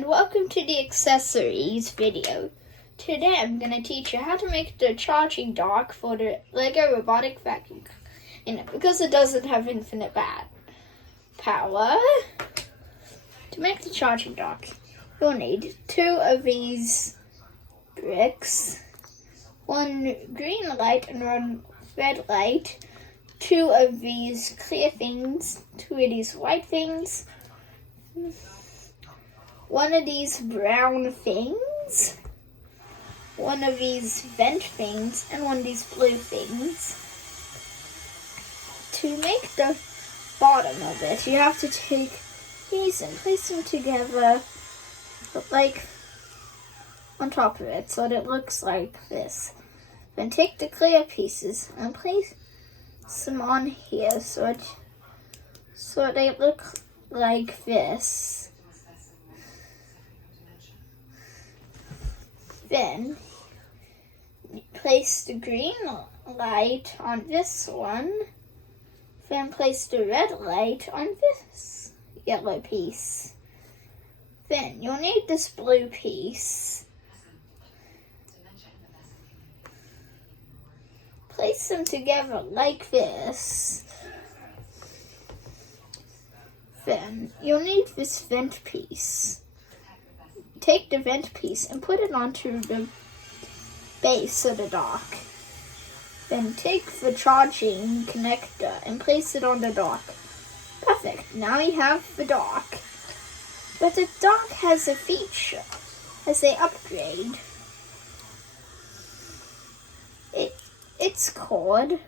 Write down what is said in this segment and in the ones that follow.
and welcome to the accessories video. Today I'm going to teach you how to make the charging dock for the Lego robotic vacuum cleaner because it doesn't have infinite power. To make the charging dock, you'll need 2 of these bricks, 1 green light and 1 red light, 2 of these clear things, 2 of these white things, 1 of these brown things, 1 of these vent things, and 1 of these blue things. To make the bottom of it, you have to take these and place them together, like on top of it, so that it looks like this. Then take the clear pieces and place them on here, so they look like this. Then place the green light on this one. Then place the red light on this yellow piece. Then you'll need this blue piece. Place them together like this. Then you'll need this vent piece. Take the vent piece and put it onto the base of the dock. Then take the charging connector and place it on the dock. Perfect, now you have the dock. But the dock has a feature as they upgrade. It's called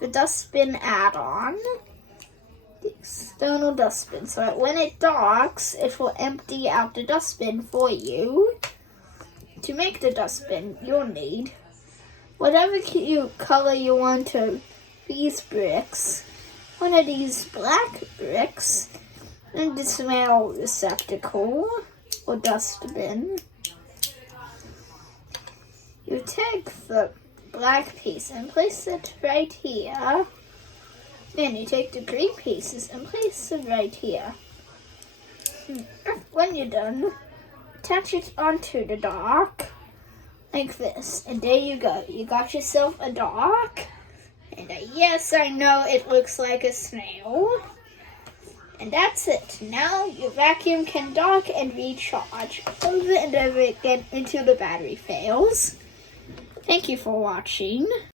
the dustbin add-on. The external dustbin, so that when it docks, it will empty out the dustbin for you. To make the dustbin, you'll need whatever color you want to these bricks, 1 of these black bricks, and the smell receptacle or dustbin. You take the black piece and place it right here. Then you take the green pieces and place them right here. When you're done, attach it onto the dock like this. And there you go. You got yourself a dock. And yes, I know it looks like a snail. And that's it. Now your vacuum can dock and recharge over and over again until the battery fails. Thank you for watching.